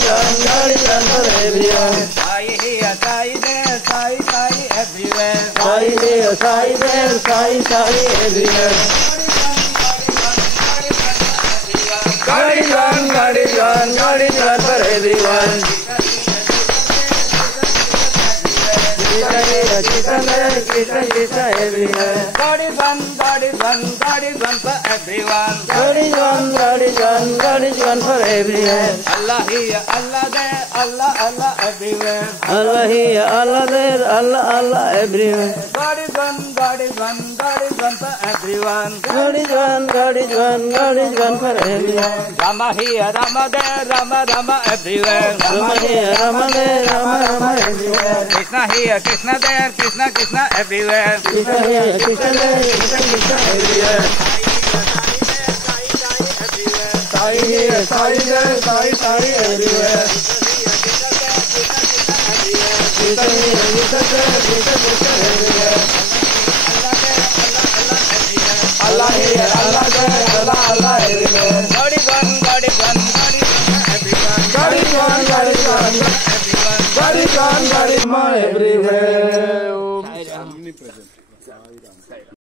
God is one for everyone. Sai here, Sai there, Sai, Sai everywhere. Sai here, Sai there, Sai, Sai everywhere. God is one, God is one, God is one for everyone. Krishna there, Krishna, Krishna everywhere. God is one, God is one, God is one for everyone. God is one, God is one, God is one for everywhere. Allah here, Allah there, Allah, Allah everywhere. Allah here, Allah there, Allah, Allah everywhere. God is one, God is one, God is one for everyone. God is one, God is one, God is one for everyone. Rama here, Rama there, Rama, Rama everywhere. Rama here, Rama there, Rama, Rama everywhere. Krishna here, Krishna there, Krishna, Krishna everywhere. Krishna here, Krishna there, Krishna, Krishna everywhere. Sai here, Sai there, Sai, Sai everywhere. Krishna here, Krishna there, Krishna, Krishna everywhere. Allah here, Allah there, Allah, Allah everywhere. God is one, God is one, God is one for everyone. God is one, God is one, God is one, God is one everywhere.